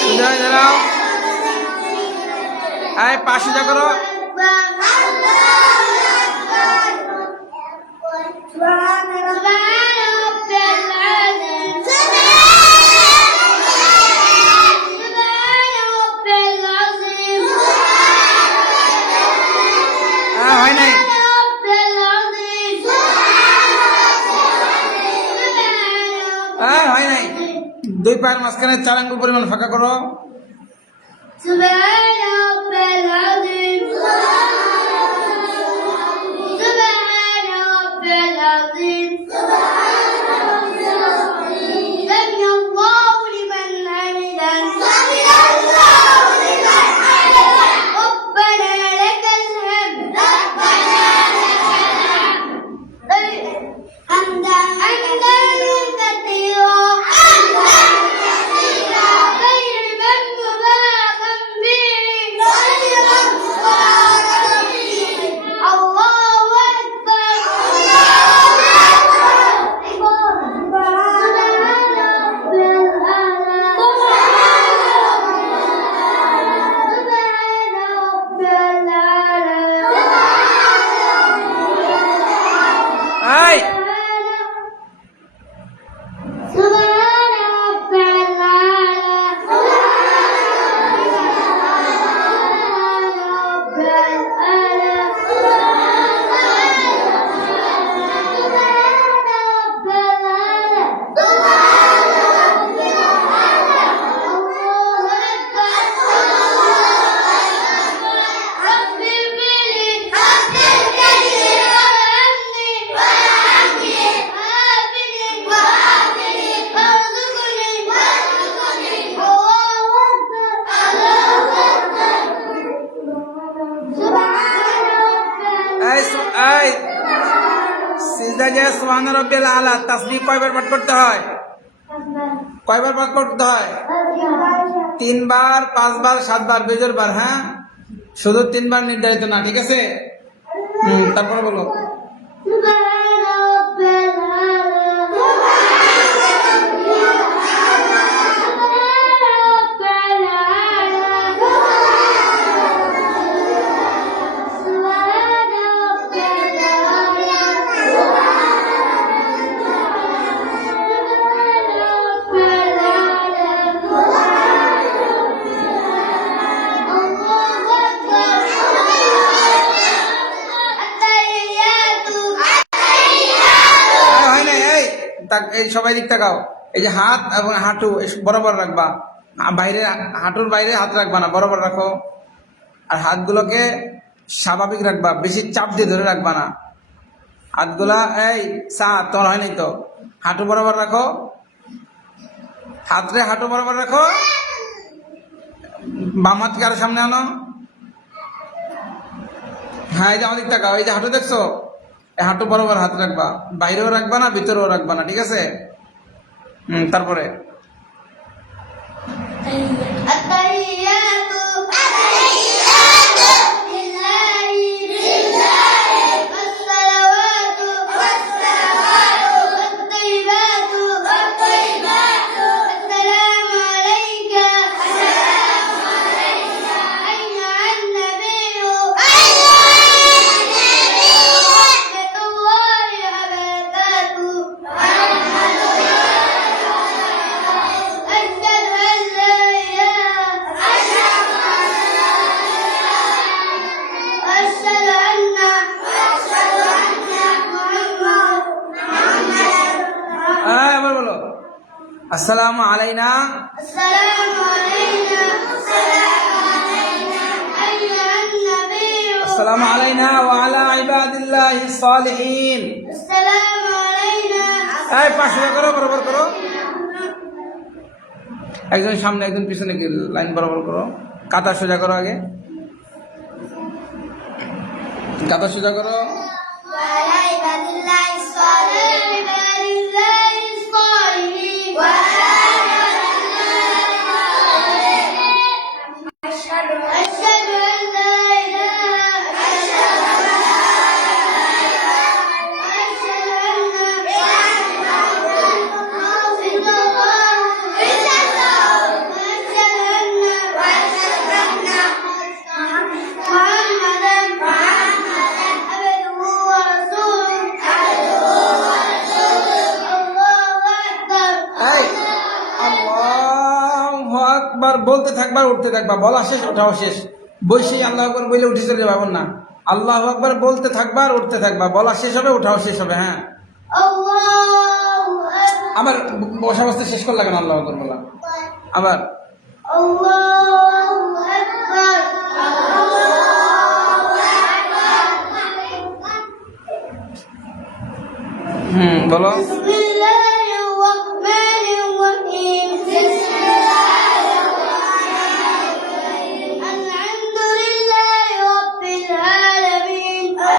সুজয় দাঁড়াও। এই পা সোজা করো। হয় নাই। হয় নাই। দুই পায়ের মাঝখানে 4 আঙ্গুল পরিমাণ ফাঁকা করো। সুবহান রাব্বিল আলা তাসবিহ কয়বার পাঠ করতে হয়? কয়বার পাঠ করতে হয়? 3 বার, 5 বার, 7 বার, বেজোর বার। হ্যাঁ, শুধু 3 বার নির্ধারিত না, ঠিক আছে? তারপরে বলো। এই সবাই দিক তাকাও। এই যে হাত এবং হাঁটু বরাবর রাখবা, বাইরে হাঁটুর বাইরে হাত রাখবা না, বরাবর রাখো। আর হাতগুলোকে স্বাভাবিক রাখবা, বেশি চাপ দিয়ে ধরে রাখবা না হাতগুলা। এই তোমার হয়নি তো, হাঁটু বরাবর রাখো, হাতরে হাঁটু বরাবর রাখো। বাম হাতকে আরো সামনে আনো। হ্যাঁ, এই যে আমার দিক তাকাও। এই যে হাঁটু দেখছো, হাঁটু বরাবর হাত রাখবা, বাইরেও রাখবা না, ভিতরেও রাখবা না, ঠিক আছে? তারপরে আসসালামু আলাইনা আসসালামু আলাইনা ওয়া আলা ইবাদিল্লাহিস সালিহিন। এই পাশে করো, বরাবর করো। একজন সামনে, একজন পিছনে, লাইন বরাবর করো। কাঁধা সোজা করো, আগে কাঁধা সোজা করো। আকবার বলতে থাকবা, উঠতে থাকবা, বলা শেষ ওঠাও শেষ। বসেই আল্লাহ আকবার বলে উঠে চলে যাবে না, আল্লাহ আকবার বলতে থাকবা আর উঠতে থাকবা, বলা শেষ হবে ওঠাও শেষ হবে। হ্যাঁ, আবার বসা অবস্থা শেষ করলে কেন আল্লাহ আকবার বলা, আবার বলো।